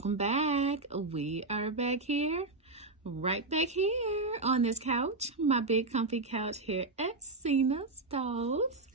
welcome back. We are back here, right back here on this couch, my big comfy couch here at Chenza Dolls.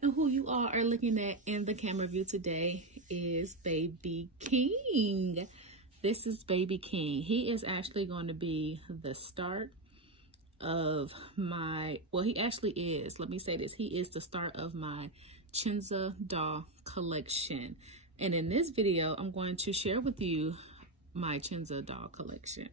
And who you all are looking at in the camera view today is Baby King. This is Baby King. He is actually going to be the start of my, well, he actually is, let me say this, he is the start of my Chenza Doll collection. And in this video, I'm going to share with you my Chenza Doll collection.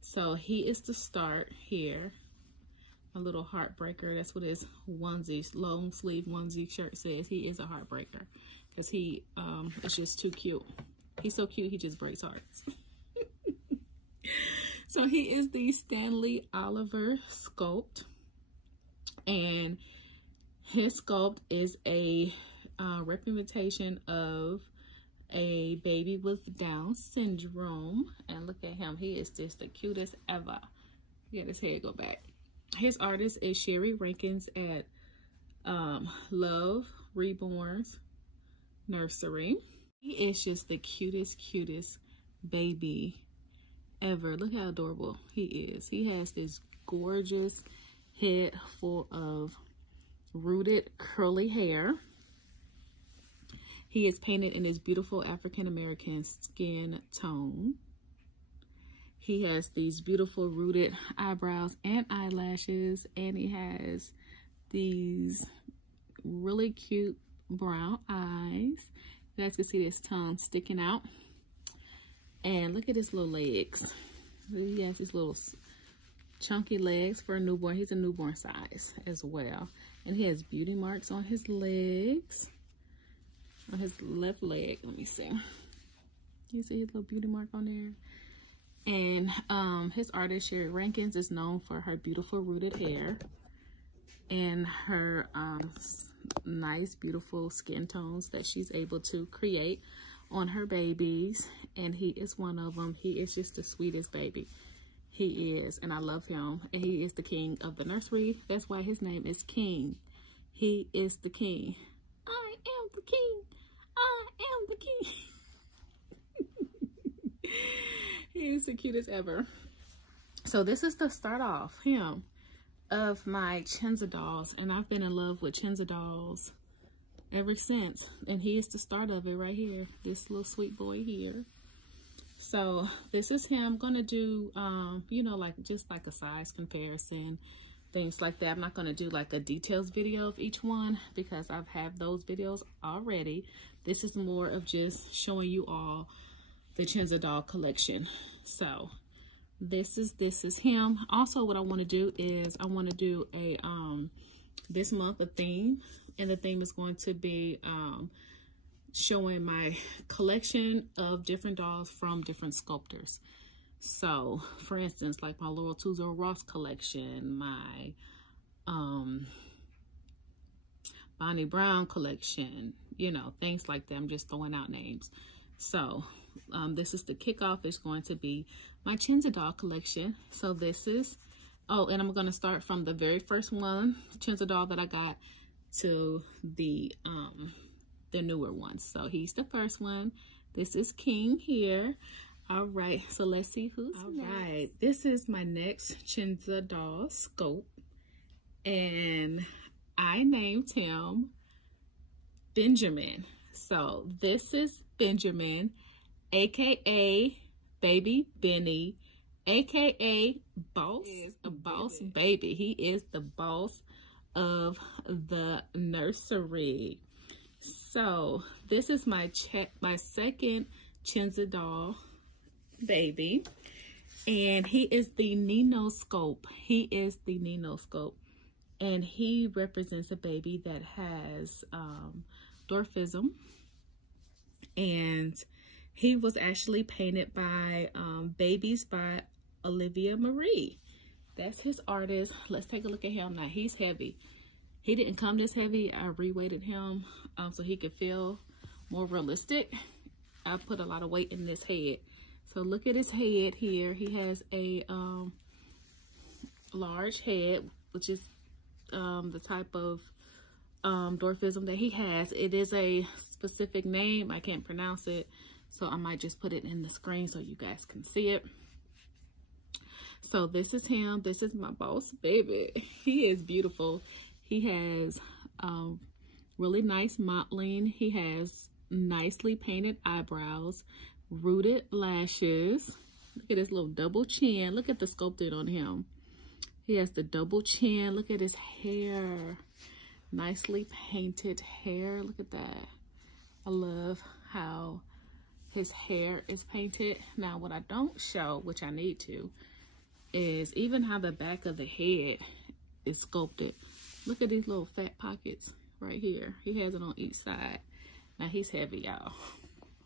So he is the start here. A little heartbreaker. That's what his onesie, long sleeve onesie shirt says. He is a heartbreaker because he is just too cute. He's so cute, he just breaks hearts. So he is the Stanley Oliver Sculpt. And his sculpt is a representation of a baby with Down syndrome. And look at him, he is just the cutest ever. He got his hair go back. His artist is Sherry Rankins at Love Reborn's Nursery. He is just the cutest baby ever. Look how adorable he is. He has this gorgeous head full of rooted curly hair. He is painted in his beautiful African-American skin tone. He has these beautiful rooted eyebrows and eyelashes, and he has these really cute brown eyes. You guys can see his tongue sticking out. And look at his little legs. He has these little chunky legs for a newborn. He's a newborn size as well. And he has beauty marks on his legs. On his left leg, let me see. You see his little beauty mark on there? And his artist, Sherry Rankins, is known for her beautiful rooted hair and her nice, beautiful skin tones that she's able to create on her babies. And he is one of them. He is just the sweetest baby. He is, and I love him. And he is the king of the nursery. That's why his name is King. He is the king. I am the king. I am the king. He is the cutest ever. So this is the start off him of my Chenza Dolls, and I've been in love with Chenza Dolls ever since. And he is the start of it right here. This little sweet boy here. So this is him. I'm gonna do you know, like just like a size comparison, things like that. I'm not gonna do like a details video of each one because I've had those videos already. This is more of just showing you all the Chenza Doll collection. So this is him. Also, what I want to do is I want to do a this month a theme, and the theme is going to be showing my collection of different dolls from different sculptors. So for instance, like my Laurel Tuzo Ross collection, my Bonnie Brown collection, you know, things like that. I'm just throwing out names. So this is the kickoff. It's going to be my Chenza Doll collection. So this is, oh, and I'm going to start from the very first one, Chenza Doll that I got, to the newer ones. So he's the first one. This is King here. All right, so let's see who's next. All right, this is my next Chenza Doll scope, and I named him Benjamin. So this is Benjamin, aka Baby Benny, aka Boss, a boss baby. He is the boss of the nursery. So this is my second Chenza Doll baby, and he is the Nino scope. He is the Nino scope, and he represents a baby that has dwarfism, and he was actually painted by Babies by Olivia Marie. That's his artist. Let's take a look at him now. He's heavy. He didn't come this heavy. I reweighted him so he could feel more realistic. I put a lot of weight in this head. So look at his head here. He has a large head, which is the type of dwarfism that he has. It is a specific name. I can't pronounce it. So I might just put it in the screen so you guys can see it. So this is him. This is my boss baby. He is beautiful. He has really nice modeling. He has nicely painted eyebrows, rooted lashes. Look at his little double chin. Look at the sculpted on him. He has the double chin. Look at his hair. Nicely painted hair. Look at that. I love how his hair is painted. Now, what I don't show, which I need to, is even how the back of the head is sculpted. Look at these little fat pockets right here. He has it on each side. Now, he's heavy, y'all.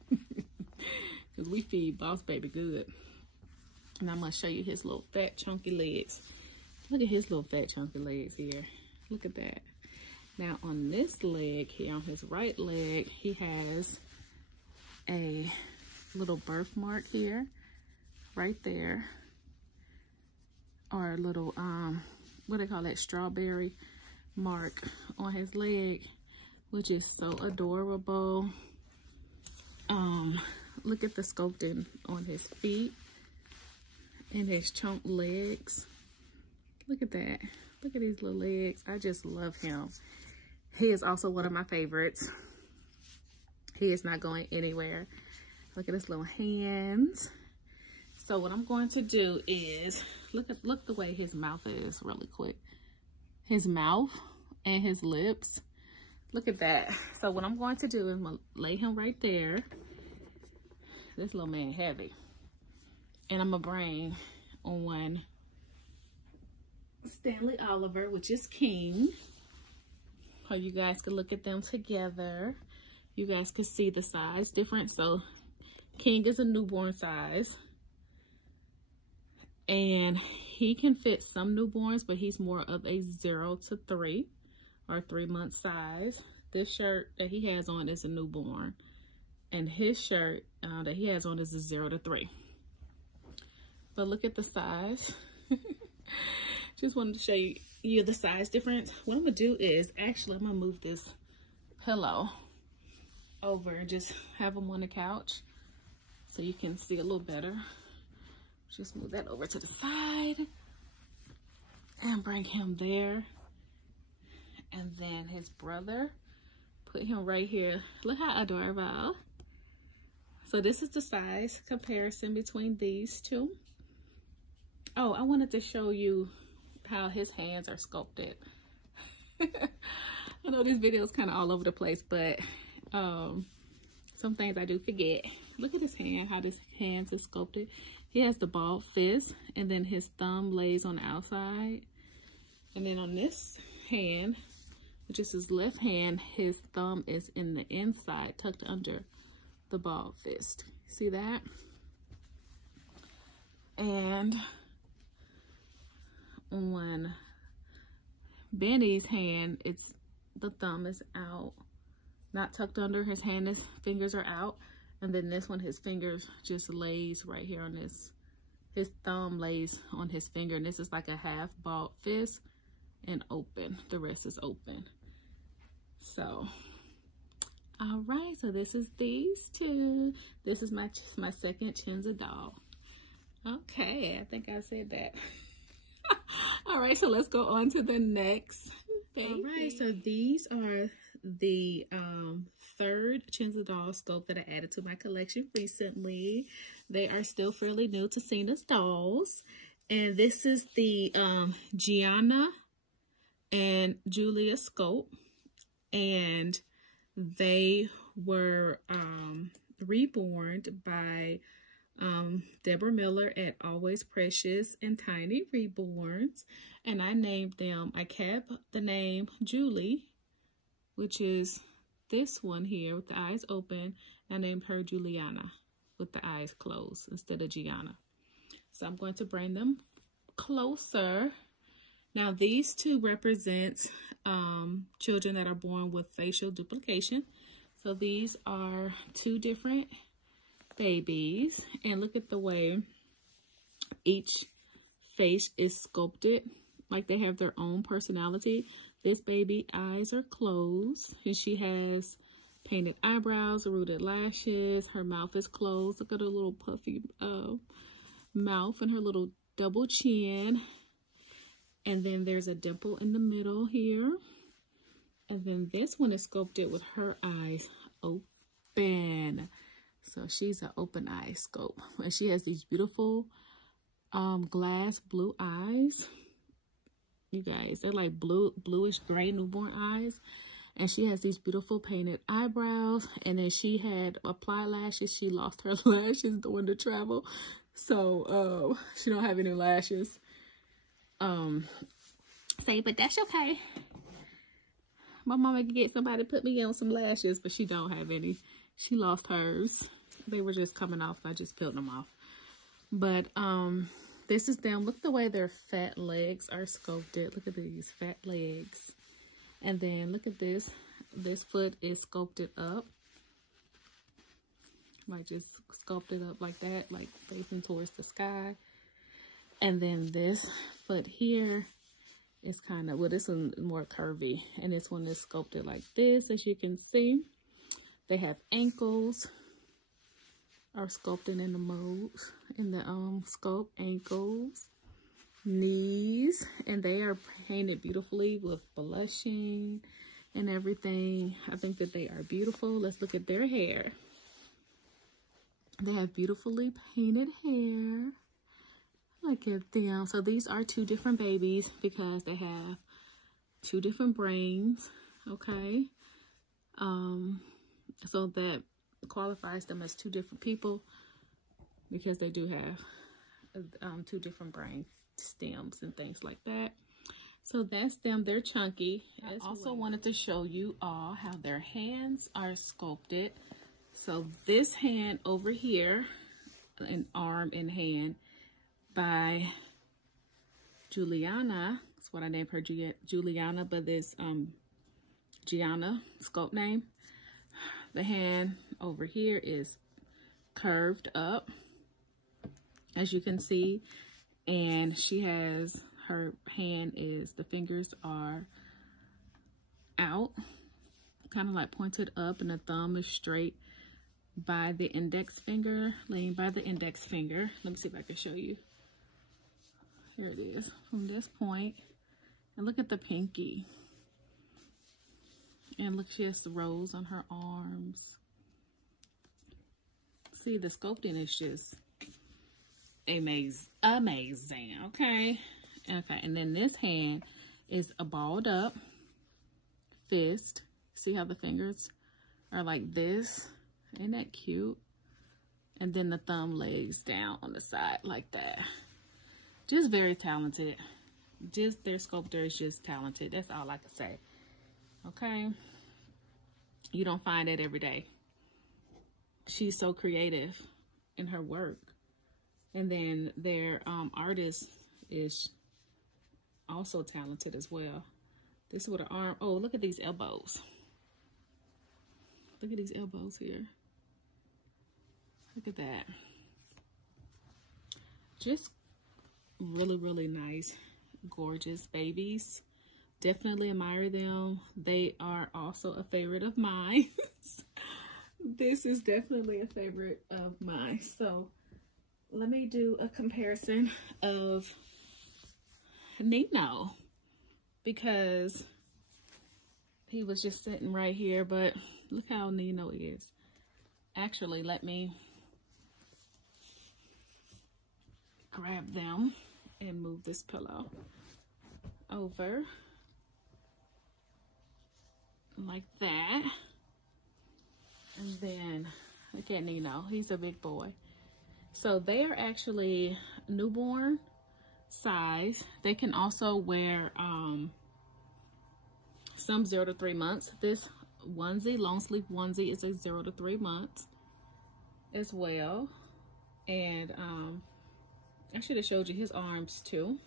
Because we feed Boss Baby good. And I'm going to show you his little fat, chunky legs. Look at his little fat, chunky legs here. Look at that. Now, on this leg here, on his right leg, he has a little birthmark here, right there. Or a little, what do they call that, strawberry mark on his leg, which is so adorable. Look at the sculpting on his feet and his chunk legs. Look at that. Look at these little legs. I just love him. He is also one of my favorites. He is not going anywhere. Look at his little hands. So what I'm going to do is, look the way his mouth is really quick. His mouth and his lips. Look at that. So what I'm going to do is I'm going to lay him right there. This little man heavy. And I'm going to bring on Stanley Oliver, which is King. So you guys can look at them together. You guys can see the size difference. So King is a newborn size. And he can fit some newborns, but he's more of a 0 to 3 or 3 month size. This shirt that he has on is a newborn. And his shirt that he has on is a 0 to 3. But look at the size. Just wanted to show you the size difference. What I'm going to do is, actually, I'm going to move this pillow over and just have him on the couch so you can see a little better. Just move that over to the side and bring him there. And then his brother, put him right here. Look how adorable. So this is the size comparison between these two. Oh, I wanted to show you how his hands are sculpted. I know this video is kind of all over the place, but some things I do forget. Look at his hand, how his hands is sculpted. He has the balled fist, and then his thumb lays on the outside. And then on this hand, which is his left hand, his thumb is in the inside, tucked under the balled fist. See that? And on Benny's hand, the thumb is out, not tucked under. His fingers are out. And then this one, his fingers just lays right here on this. His thumb lays on his finger. And this is like a half balled fist and open. The rest is open. So, all right. So this is these two. This is my second Chenza doll. Okay, I think I said that. All right, so let's go on to the next baby. All right, so these are the third Chenza doll sculpt that I added to my collection recently. They are still fairly new to Cena's dolls. And this is the Gianna and Julia sculpt. And they were reborn by Deborah Miller at Always Precious and Tiny Reborns. And I named them, I kept the name Julie, which is this one here with the eyes open. I named her Juliana with the eyes closed instead of Gianna. So I'm going to bring them closer. Now these two represent children that are born with facial duplication. So these are two different babies, and look at the way each face is sculpted, like they have their own personality. This baby eyes are closed, and she has painted eyebrows, rooted lashes. Her mouth is closed. Look at her little puffy mouth and her little double chin. And then there's a dimple in the middle here. And then this one is sculpted with her eyes open. So she's an open eye sculpt. And she has these beautiful glass blue eyes. You guys, they're like bluish gray newborn eyes. And she has these beautiful painted eyebrows. And then she had applied lashes. She lost her lashes during the travel. So she don't have any lashes. But that's okay. My mama could get somebody to put me on some lashes, but she don't have any. She lost hers. They were just coming off. I just peeled them off. But this is them. Look the way their fat legs are sculpted. Look at these fat legs. And then look at this. This foot is sculpted up. Like just sculpted up like that, like facing towards the sky. And then this foot here is kind of, well, this one is more curvy. And this one is sculpted like this, as you can see. They have ankles, are sculpted in the molds, in the sculpt, ankles, knees, and they are painted beautifully with blushing and everything. I think that they are beautiful. Let's look at their hair. They have beautifully painted hair. Look at them. So these are two different babies because they have two different brains. Okay. So that qualifies them as two different people because they do have two different brain stems and things like that. So that's them. They're chunky. I also wanted to show you all how their hands are sculpted. So this hand over here, an arm and hand by Gianna. That's what I named her, Gianna, but this Gianna sculpt name. The hand over here is curved up, as you can see, and she has, her hand is, the fingers are out, kind of like pointed up, and the thumb is straight by the index finger, laying by the index finger. Let me see if I can show you. Here it is, from this point. And look at the pinky. And look, she has the rose on her arms. See, the sculpting is just amazing, okay? Okay, and then this hand is a balled up fist. See how the fingers are like this? Isn't that cute? And then the thumb lays down on the side like that. Just very talented. Just their sculptor is just talented. That's all I can say. Okay. You don't find it every day. She's so creative in her work. And then their artist is also talented as well. This is what an arm. Oh, look at these elbows. Look at these elbows here. Look at that. Just really, really nice, gorgeous babies. Definitely admire them. They are also a favorite of mine. This is definitely a favorite of mine. So let me do a comparison of Nino, because he was just sitting right here, but look how Nino is. Actually, let me grab them and move this pillow over like that. And then look at Nino. He's a big boy. So they are actually newborn size. They can also wear some 0 to 3 months. This onesie, long sleeve onesie, is a 0 to 3 months as well. And I should have showed you his arms too.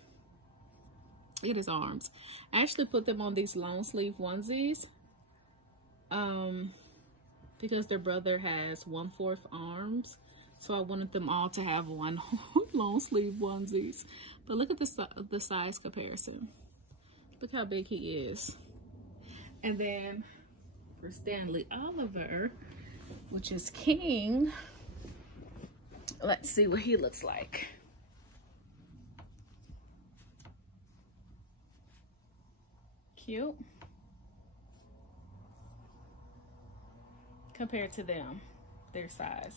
Look at his arms. I actually put them on these long sleeve onesies because their brother has 1/4 arms. So I wanted them all to have one long sleeve onesies. But look at the size comparison. Look how big he is. And then for Stanley Oliver, which is King. Let's see what he looks like. Cute. Compared to them, their size.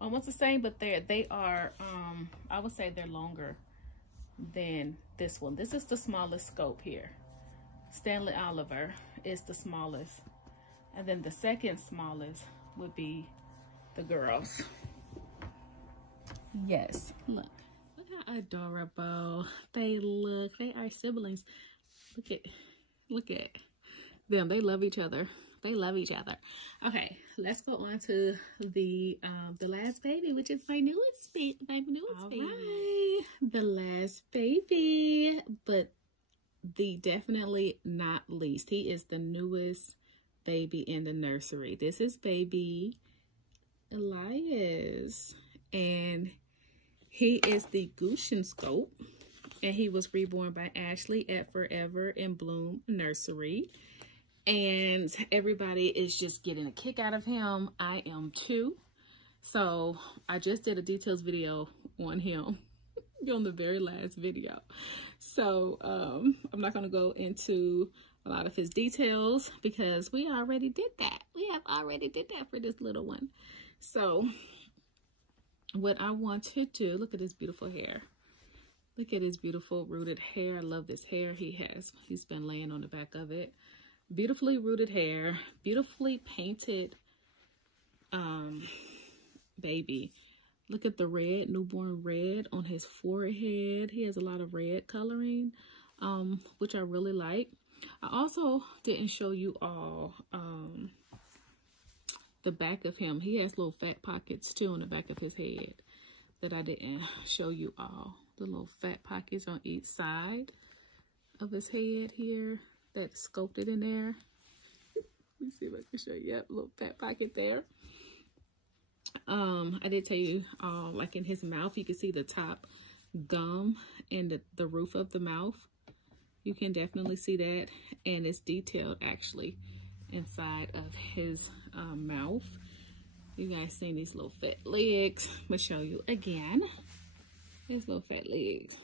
Almost the same, but they are, I would say they're longer than this one. This is the smallest scope here. Stanley Oliver is the smallest. And then the second smallest would be the girls. Yes, look how adorable they look. They are siblings. Look at them. They love each other. They love each other. Okay, let's go on to the last baby, which is my newest baby. All right, the last baby, but the definitely not least. He is the newest baby in the nursery. This is baby Elias, and he is the Gushin Sculpt, and he was reborn by Ashley at Forever in Bloom Nursery. And everybody is just getting a kick out of him. I am too. So I just did a details video on him on the very last video. So I'm not going to go into a lot of his details because we already did that. We have already did that for this little one. So what I want to do, look at his beautiful hair. Look at his beautiful rooted hair. I love this hair he has. He's been laying on the back of it. Beautifully rooted hair, beautifully painted baby. Look at the red, newborn red on his forehead. He has a lot of red coloring, which I really like. I also didn't show you all the back of him. He has little fat pockets too on the back of his head that I didn't show you all. The little fat pockets on each side of his head here. That's sculpted in there. Let me see if I can show you. Yep, little fat pocket there. I did tell you, like in his mouth, you can see the top gum and the roof of the mouth. You can definitely see that, and it's detailed actually inside of his mouth. You guys seen these little fat legs? I'm gonna show you again. His little fat legs.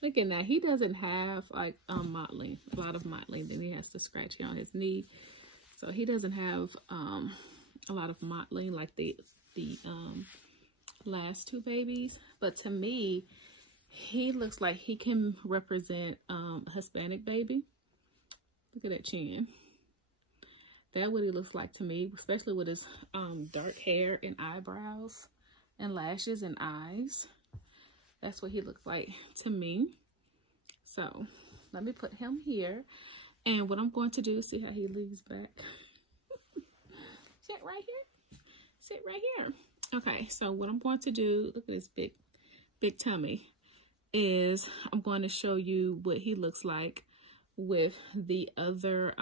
Look at that. He doesn't have like mottling, a lot of mottling. Then he has to scratch it on his knee. So he doesn't have a lot of mottling like the last two babies. But to me, he looks like he can represent a Hispanic baby. Look at that chin. That's what he looks like to me, especially with his dark hair and eyebrows and lashes and eyes. That's what he looks like to me. So let me put him here. And what I'm going to do, see how he leans back. Sit right here. Sit right here. Okay, so what I'm going to do, look at his big tummy, is I'm going to show you what he looks like with the other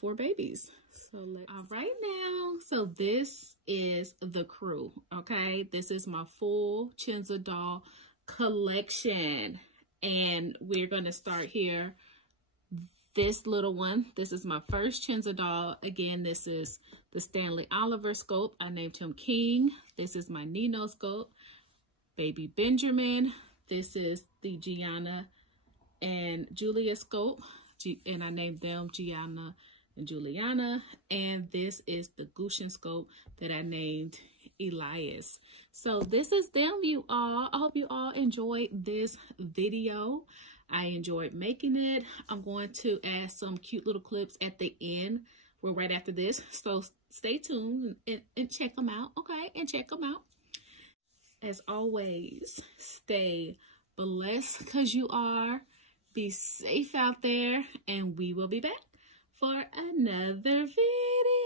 four babies. So all right now, so this is the crew, okay? This is my full Chenza Doll collection, and we're gonna start here. This little one, this is my first Chenza Doll. Again, this is the Stanley Oliver sculpt. I named him King. This is my Nino sculpt, Baby Benjamin. This is the Gianna and Julia sculpt, and I named them Gianna and Juliana. And this is the Gushin sculpt that I named Elias. So this is them, you all. I hope you all enjoyed this video. I enjoyed making it. I'm going to add some cute little clips at the end, well, right after this. So stay tuned and check them out, okay? And check them out. As always, stay blessed because you are. Be safe out there, and we will be back for another video.